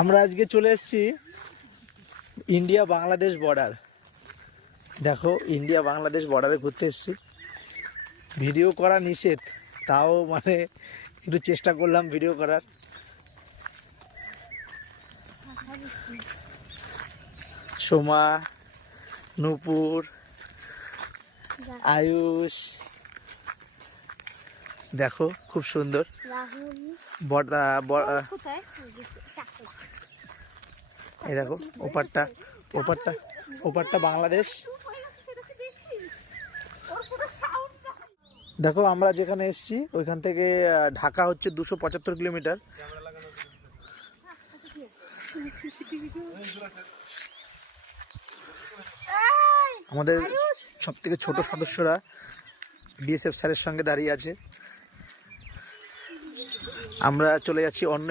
আমরা আজকে চলে এসেছি ইন্ডিয়া বাংলাদেশ বর্ডার। দেখো, ইন্ডিয়া বাংলাদেশ বর্ডারে ঘুরতে এসেছি। ভিডিও করা নিষেধ, তাও মানে একটু চেষ্টা করলাম ভিডিও করার। সোমা, নূপুর, আয়ুষ, দেখো খুব সুন্দর। এই দেখো ওপারটা ওপারটা ওপারটা বাংলাদেশ। দেখো আমরা যেখানে এসেছি ওইখান থেকে ঢাকা হচ্ছে 275 কিলোমিটার। আমাদের সব থেকে ছোট সদস্যরা বিএসএফ স্যারের সঙ্গে দাঁড়িয়ে আছে। আমরা চলে যাচ্ছি অন্য